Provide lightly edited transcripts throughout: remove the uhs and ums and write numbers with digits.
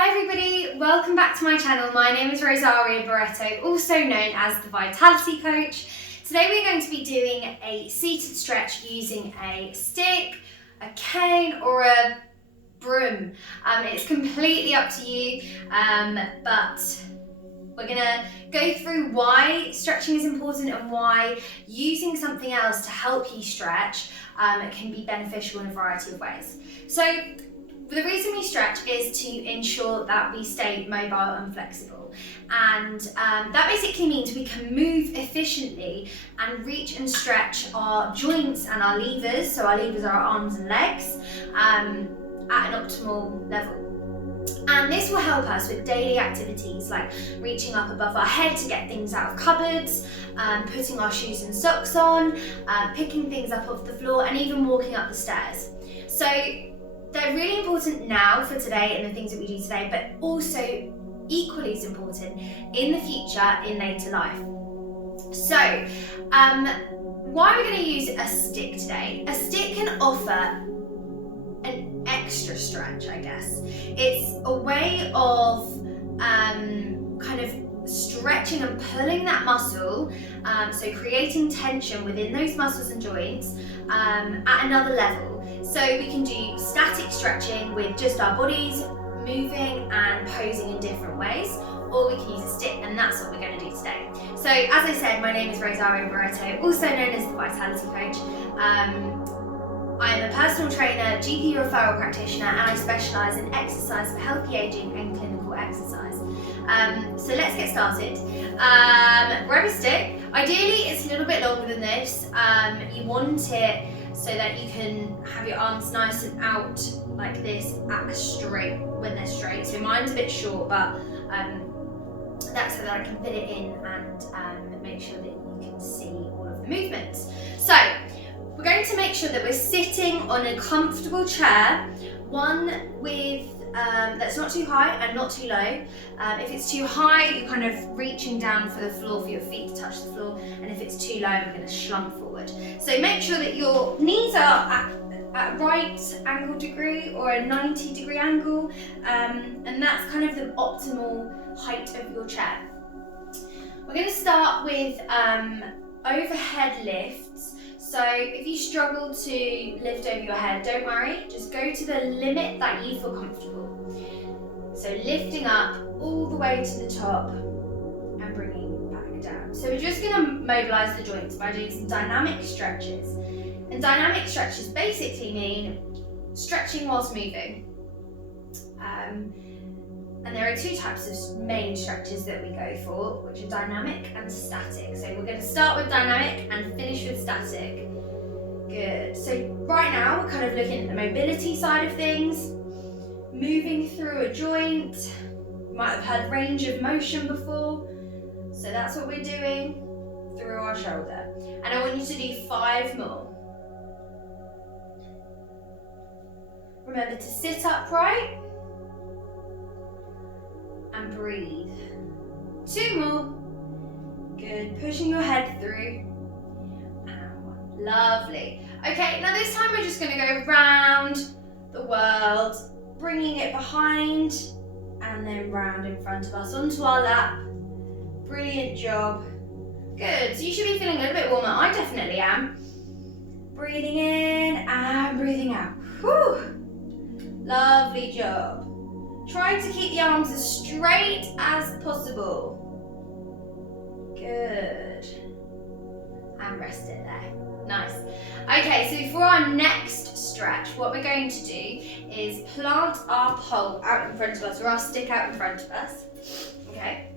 Hi everybody, welcome back to my channel. My name is Rosaria Barreto, also known as the Vitality Coach. Today we're going to be doing a seated stretch using a stick, a cane or a broom. It's completely up to you, but we're going to go through why stretching is important and why using something else to help you stretch can be beneficial in a variety of ways. So the reason we stretch is to ensure that we stay mobile and flexible, and that basically means we can move efficiently and reach and stretch our joints and our levers, so our levers are our arms and legs, at an optimal level. And this will help us with daily activities like reaching up above our head to get things out of cupboards, putting our shoes and socks on, picking things up off the floor, and even walking up the stairs. So they're really important now for today and the things that we do today, but also equally as important in the future, in later life. So, why are we going to use a stick today? A stick can offer an extra stretch, I guess. It's a way of kind of stretching and pulling that muscle, so creating tension within those muscles and joints at another level. So we can do static stretching with just our bodies moving and posing in different ways, or we can use a stick, and that's what we're going to do today. So as I said, my name is Rosaria Barreto, also known as the Vitality Coach. I'm a personal trainer, GP referral practitioner, and I specialise in exercise for healthy ageing and clinical exercise. So let's get started. Grab a stick. Ideally, it's a little bit longer than this. You want it so that you can have your arms nice and out like this at a straight, when they're straight. So mine's a bit short, but that's so that I can fit it in and make sure that you can see all of the movements. So we're going to make sure that we're sitting on a comfortable chair, one with that's not too high and not too low. If it's too high, you're kind of reaching down for the floor for your feet to touch the floor, and if it's too low, we're going to slump forward. So make sure that your knees are at right angle degree or a 90-degree angle, and that's kind of the optimal height of your chair. We're going to start with overhead lifts. So if you struggle to lift over your head, don't worry, just go to the limit that you feel comfortable. So lifting up all the way to the top and bringing back down. So we're just going to mobilise the joints by doing some dynamic stretches. And dynamic stretches basically mean stretching whilst moving. And there are two types of main stretches that we go for, which are dynamic and static. So we're going to start with dynamic and finish with static. Good. So right now we're kind of looking at the mobility side of things, moving through a joint. You might have had range of motion before. So that's what we're doing through our shoulder. And I want you to do 5 more. Remember to sit upright and breathe. 2 more. Good. Pushing your head through. And 1. Lovely. Okay, now this time we're just going to go round the world, bringing it behind and then round in front of us onto our lap. Brilliant job. Good. So you should be feeling a little bit warmer. I definitely am. Breathing in and breathing out. Whew. Lovely job. Try to keep the arms as straight as possible. Good. And rest it there. Nice. Okay, so for our next stretch, what we're going to do is plant our pole out in front of us, or our stick out in front of us. Okay.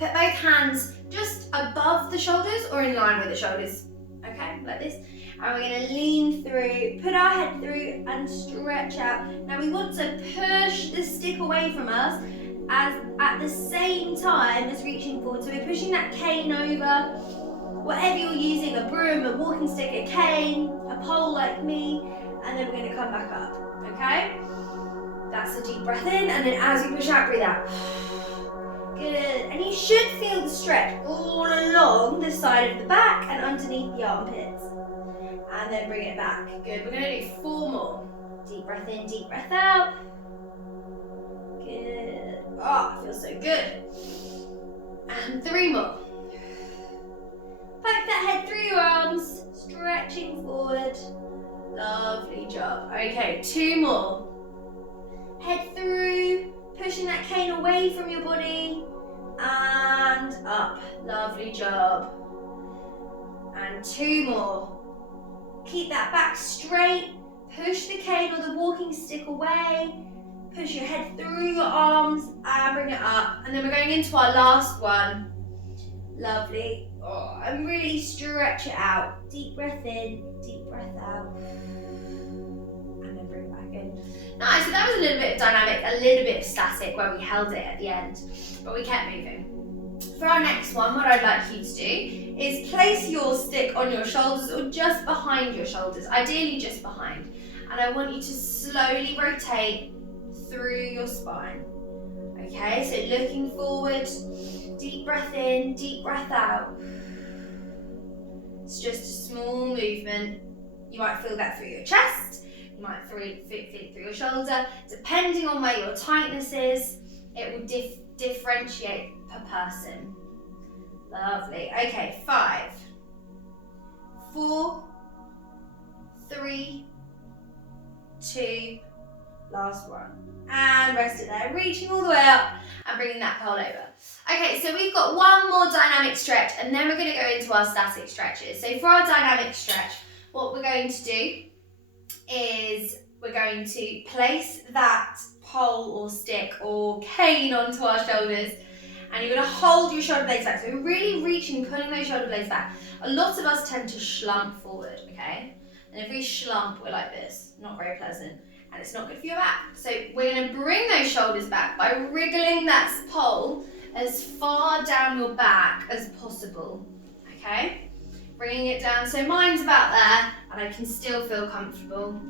Put both hands just above the shoulders or in line with the shoulders. Okay, like this. And we're going to lean through, put our head through and stretch out. Now we want to push the stick away from us as at the same time as reaching forward. So we're pushing that cane over, whatever you're using, a broom, a walking stick, a cane, a pole like me, and then we're going to come back up, okay? That's a deep breath in, and then as you push out, breathe out. Good, and you should feel the stretch all along the side of the back and underneath the armpits. And then bring it back. Good, we're going to do 4 more. Deep breath in, deep breath out. Good. Oh, it feels so good. And 3 more. Poke that head through your arms, stretching forward. Lovely job. Okay, 2 more. Head through, pushing that cane away from your body, and up. Lovely job. And 2 more. Keep that back straight. Push the cane or the walking stick away. Push your head through your arms and bring it up. And then we're going into our last one. Lovely. Oh, and really stretch it out. Deep breath in, deep breath out. And then bring it back in. Nice, so that was a little bit of dynamic, a little bit of static where we held it at the end, but we kept moving. For our next one, what I'd like you to do is place your stick on your shoulders or just behind your shoulders, ideally just behind. And I want you to slowly rotate through your spine. Okay, so looking forward, deep breath in, deep breath out. It's just a small movement. You might feel that through your chest, you might feel it through your shoulder. Depending on where your tightness is, it will differentiate per person. Lovely. Okay, 5, 4, 3, 2, last one. And rest it there, reaching all the way up and bringing that pole over. Okay, so we've got one more dynamic stretch and then we're going to go into our static stretches. So for our dynamic stretch, what we're going to do is we're going to place that pole or stick or cane onto our shoulders and you're going to hold your shoulder blades back. So we're really reaching, pulling those shoulder blades back. A lot of us tend to slump forward, okay? And if we slump, we're like this, not very pleasant. And it's not good for your back. So we're going to bring those shoulders back by wriggling that pole as far down your back as possible, okay? Bringing it down, so mine's about there, and I can still feel comfortable.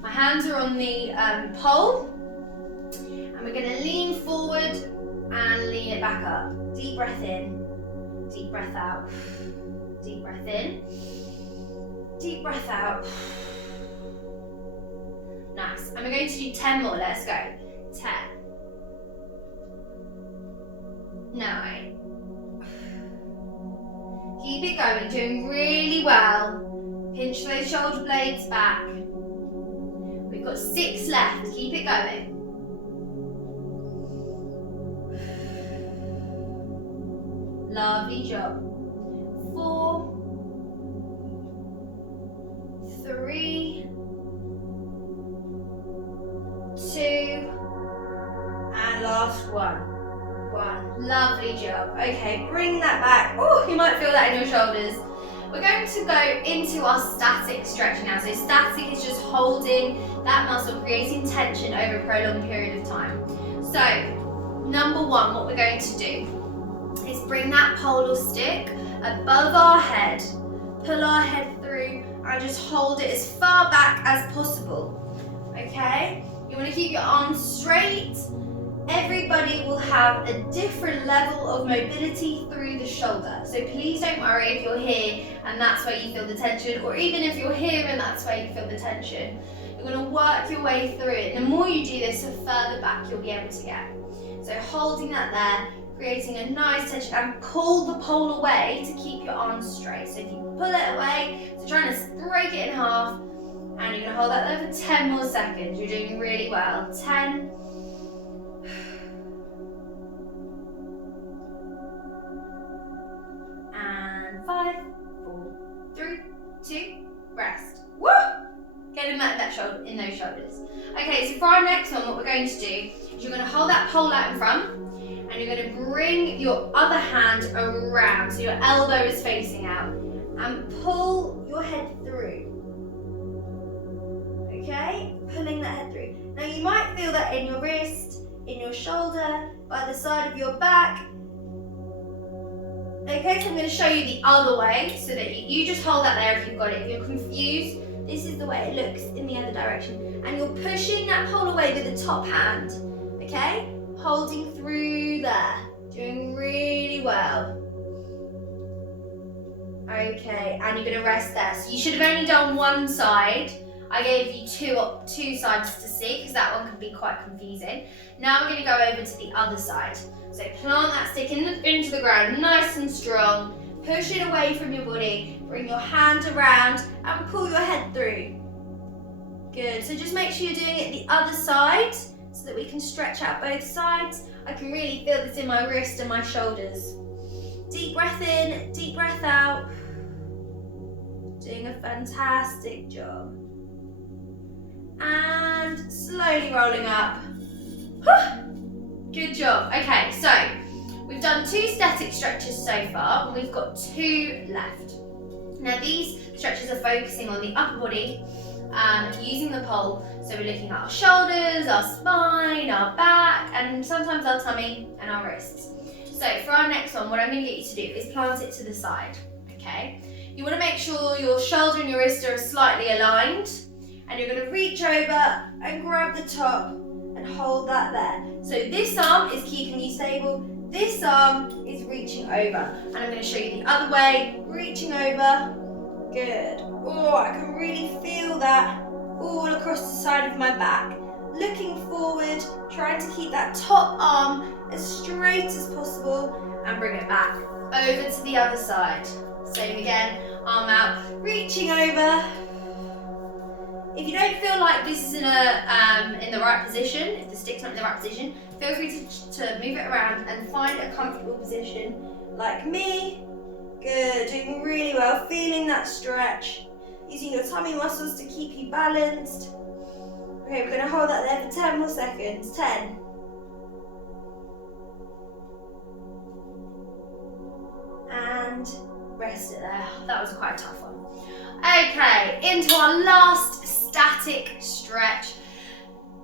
My hands are on the pole, and we're going to lean forward and lean it back up. Deep breath in, deep breath out. Deep breath in, deep breath out. Nice. And we're going to do 10 more. Let's go. 10, 9. Keep it going. Doing really well. Pinch those shoulder blades back. We've got 6 left. Keep it going. Lovely job. 4, 3, 2, and last one. Lovely job. Okay, bring that back. Oh, you might feel that in your shoulders. We're going to go into our static stretch now. So static is just holding that muscle, creating tension over a prolonged period of time. So, number 1, what we're going to do is bring that pole or stick above our head, pull our head through, and just hold it as far back as possible. Okay? You want to keep your arms straight. Everybody will have a different level of mobility through the shoulder. So please don't worry if you're here and that's where you feel the tension, or even if you're here and that's where you feel the tension. You're going to work your way through it. And the more you do this, the further back you'll be able to get. So holding that there, creating a nice tension, and pull the pole away to keep your arms straight. So if you pull it away, so trying to break it in half, and you're going to hold that there for 10 more seconds. You're doing really well. 10. And 5, 4, 3, 2, rest. Woo! Getting that in those shoulders. Okay, so for our next one, what we're going to do is you're going to hold that pole out in front, and you're going to bring your other hand around, so your elbow is facing out, and pull your head through. Okay, pulling that head through. Now you might feel that in your wrist, in your shoulder, by the side of your back. Okay, so I'm going to show you the other way so that you just hold that there if you've got it. If you're confused, this is the way it looks in the other direction. And you're pushing that pole away with the top hand. Okay, holding through there. Doing really well. Okay, and you're going to rest there. So you should have only done one side. I gave you two sides to see because that one could be quite confusing. Now we're going to go over to the other side. So plant that stick into the ground, nice and strong. Push it away from your body. Bring your hand around and pull your head through. Good. So just make sure you're doing it the other side so that we can stretch out both sides. I can really feel this in my wrist and my shoulders. Deep breath in, deep breath out. Doing a fantastic job. And slowly rolling up. Good job. Okay, so we've done 2 static stretches so far, and we've got 2 left. Now these stretches are focusing on the upper body, using the pole. So we're looking at our shoulders, our spine, our back, and sometimes our tummy and our wrists. So for our next one, what I'm going to get you to do is plant it to the side, okay? You want to make sure your shoulder and your wrist are slightly aligned, and you're going to reach over and grab the top and hold that there. So this arm is keeping you stable, this arm is reaching over. And I'm going to show you the other way, reaching over. Good. Oh, I can really feel that all across the side of my back. Looking forward, trying to keep that top arm as straight as possible and bring it back over to the other side. Same again, arm out, reaching over. If you don't feel like this is in the right position, if the stick's not in the right position, feel free to move it around and find a comfortable position like me. Good, doing really well, feeling that stretch. Using your tummy muscles to keep you balanced. Okay, we're going to hold that there for 10 more seconds. 10. And rest it there. That was quite a tough one. Okay, into our last static stretch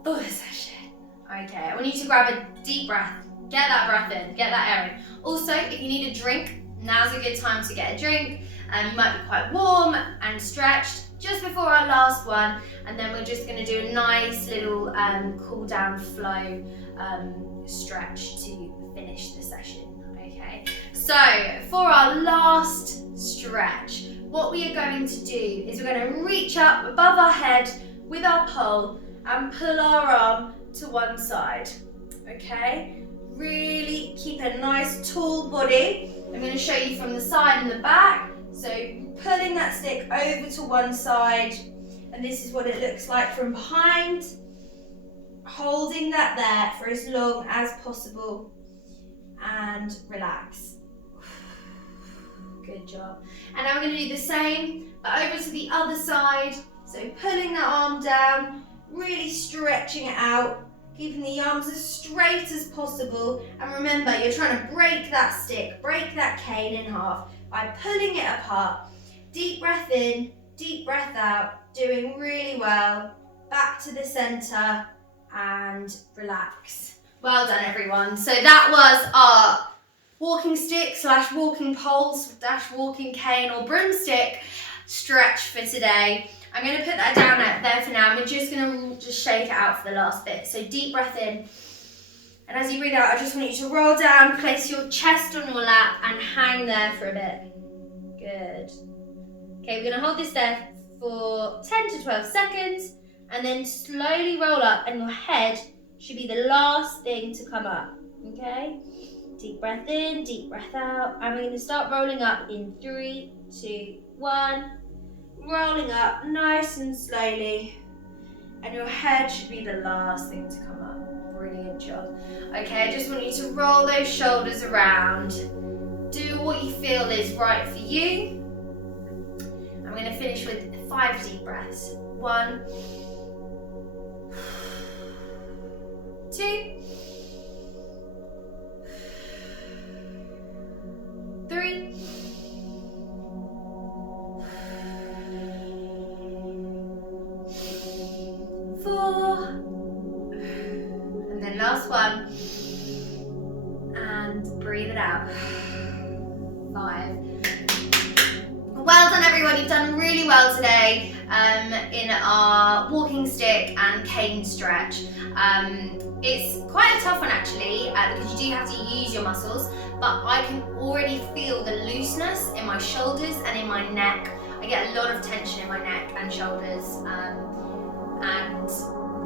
for the session. Okay, I want you to grab a deep breath. Get that breath in, get that air in. Also, if you need a drink, now's a good time to get a drink. You might be quite warm and stretched just before our last one, and then we're just going to do a nice little cool down flow stretch to finish the session. Okay, so for our last stretch, what we are going to do is we're going to reach up above our head with our pole and pull our arm to one side. Okay, really keep a nice tall body. I'm going to show you from the side and the back. So pulling that stick over to one side, and this is what it looks like from behind. Holding that there for as long as possible and relax. Good job. And now we're going to do the same, but over to the other side. So pulling that arm down, really stretching it out, keeping the arms as straight as possible. And remember, you're trying to break that stick, break that cane in half by pulling it apart. Deep breath in, deep breath out, doing really well. Back to the center and relax. Well done, everyone. So that was our walking stick / walking poles / walking cane or broomstick stretch for today. I'm going to put that down there for now. We're just going to shake it out for the last bit. So deep breath in. And as you breathe out, I just want you to roll down, place your chest on your lap and hang there for a bit. Good. Okay, we're going to hold this there for 10 to 12 seconds and then slowly roll up, and your head should be the last thing to come up. Okay? Deep breath in, deep breath out. And we're going to start rolling up in 3, 2, 1. Rolling up nice and slowly, and your head should be the last thing to come up. Brilliant job. Okay, I just want you to roll those shoulders around. Do what you feel is right for you. I'm going to finish with 5 deep breaths. 1, 2, 3, 4, and then last one, and breathe it out. 5. Well done, everyone. You've done really well today in our walking stick and cane stretch. It's quite a tough one actually because you do have to use your muscles, but I can already feel the looseness in my shoulders and in my neck. I get a lot of tension in my neck and shoulders. and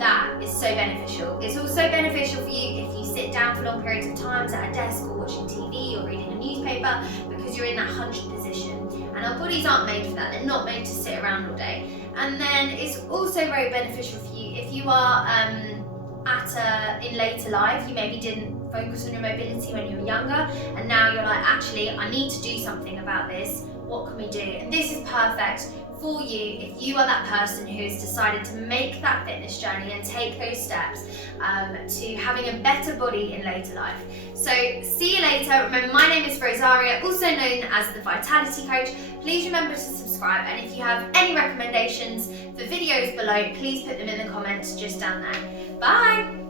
that is so beneficial. It's also beneficial for you if you sit down for long periods of times at a desk or watching TV or reading a newspaper, because you're in that hunched position. And our bodies aren't made for that. They're not made to sit around all day. And then it's also very beneficial for you if you are in later life, you maybe didn't focus on your mobility when you were younger, and now you're like, actually, I need to do something about this. What can we do? And this is perfect for you if you are that person who's decided to make that fitness journey and take those steps to having a better body in later life. So see you later. Remember, my name is Rosaria, also known as the Vitality Coach. Please remember to subscribe, and if you have any recommendations for videos below, please put them in the comments just down there. Bye!